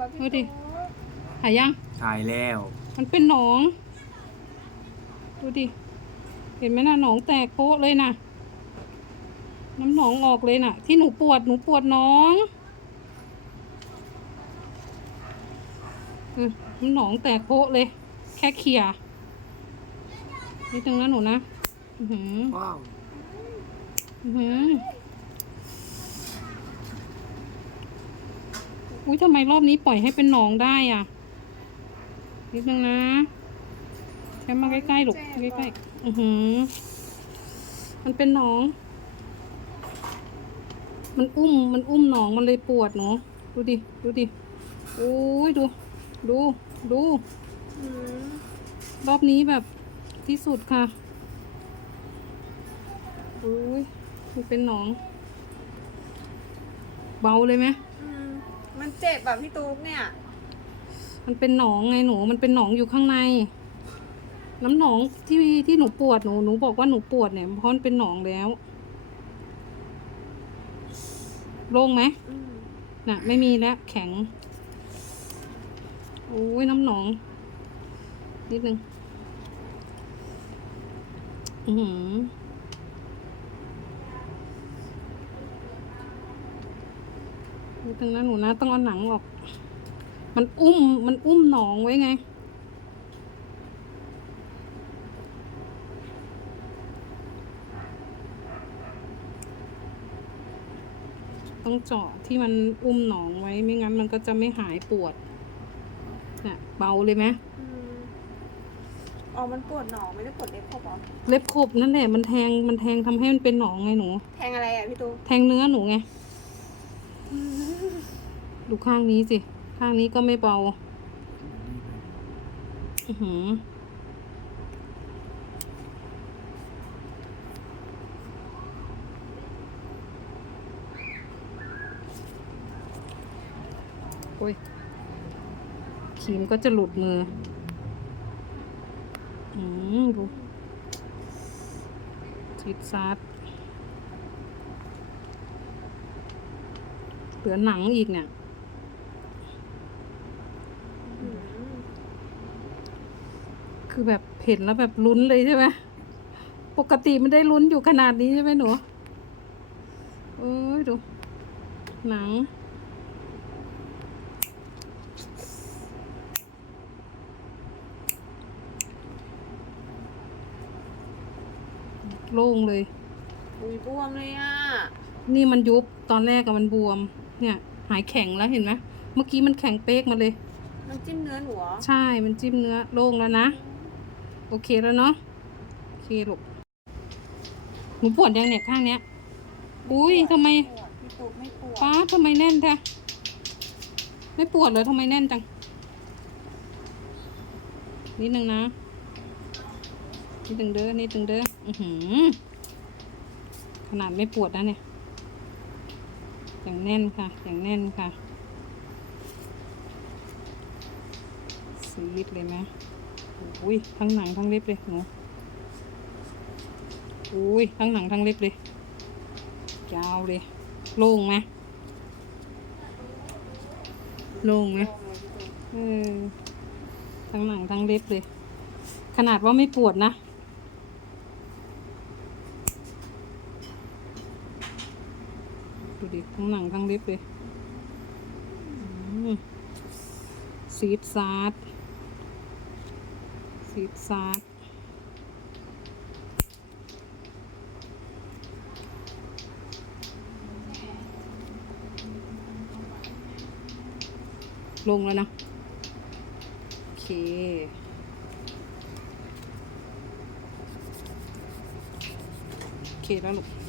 วะพี่ดูดิตุ๊กหายยัง ถ่ายแล้ว มันเป็นหนอง ดูดิ เห็นไหมน่ะหนองแตกโป๊ะเลยน่ะน้ำหนองออกเลยน่ะที่หนูปวดหนูปวดหน้องอืมน้ำหนองแตกโป๊ะเลย แค่เขี่ยนิดนึงนะหนูนะ อือหือว้าว อือหือ อุ้ยทำไมรอบนี้ปล่อยให้เป็นหนองได้อะนิดนึงนะแค่มาใกล้ๆลูกใกล้ๆอือหือ มันเป็นหนอง มันอุ้มมันอุ้มหนองมันเลยปวดเนาะดูดิดูดิโอ้ยดู ดูดูอืมรอบนี้แบบที่สุดค่ะโอ้ยมันเป็นหนอง เบาเลยไหมอืมมัน เจ็บแบบพี่ตุ๊กเนี่ย มันเป็นหนองไงหนู มันเป็นหนองอยู่ข้างใน น้ำหนองที่ที่หนูปวดหนูหนูบอกว่าหนูปวดเนี่ยเพราะมันเป็นหนองแล้วโล่งไหมอืมน่ะ ไม่มีแล้วแข็งโอ้ยน้ำหนอง นิดนึง อือหือ นิดนึงนะหนูนะต้องเอาหนังออก มันอุ้มมันอุ้มหนองไว้ไง ต้องเจาะที่มันอุ้มหนองไว้ไม่งั้นมันก็จะไม่หายปวดน่ะเบาเลยไหมอืมอ๋อ มันปวดหนองไม่ได้ปวดเล็บขบเหรอเล็บขบนั่นแหละมันแทงมันแทงทำให้มันเป็นหนองไงหนู แทงอะไรอะพี่ตุ๊กแทงเนื้อหนูไง ดูข้างนี้สิ ข้างนี้ก็ไม่เบา อือหือโอ้ยครีมก็จะหลุดมือ อืมดูชิดซัด เหลือหนังอีกเนี่ยอืมคือแบบเห็นแล้วแบบลุ้นเลยใช่ไหมปกติไม่ได้ลุ้นอยู่ขนาดนี้ใช่ไหมหนูโอ้ยดู หนัง โล่งเลย อุ้ยบวมเลยอะ นี่มันยุบตอนแรกอะมันบวม เนี่ย หายแข็งแล้วเห็นไหมเมื่อกี้มันแข็งเป๊กมาเลย มันจิ้มเนื้อหนูเหรอใช่ มันจิ้มเนื้อโล่งแล้วนะ โอเคแล้วเนาะ โอเคลูกหนูปวดยังเนี่ยข้างเนี้ย อุ้ยทำไมปวดพี่ตุ๊กไม่ปวดป้าทำไมแน่นแท้ไม่ปวดเหรอทำไมแน่นจัง นิดนึงนะ นิดนึงเด้อ นิดนึงเด้อ อือหือ ขนาดไม่ปวดนะเนี่ย อย่างแน่นค่ะ อย่างแน่นค่ะซีดเลยไหมอุ้ยทั้งหนังทั้งเล็บเลยหนูอุ้ยทั้งหนังทั้งเล็บเลยยาวเลย โล่งไหมโล่งไหมเออทั้งหนังทั้งเล็บเลย ขนาดว่าไม่ปวดนะ ดูดิทั้งหนังทั้งเล็บเลยซีดซาดซีดซาดลงแล้วนะ โอเค โอเคแล้วลูก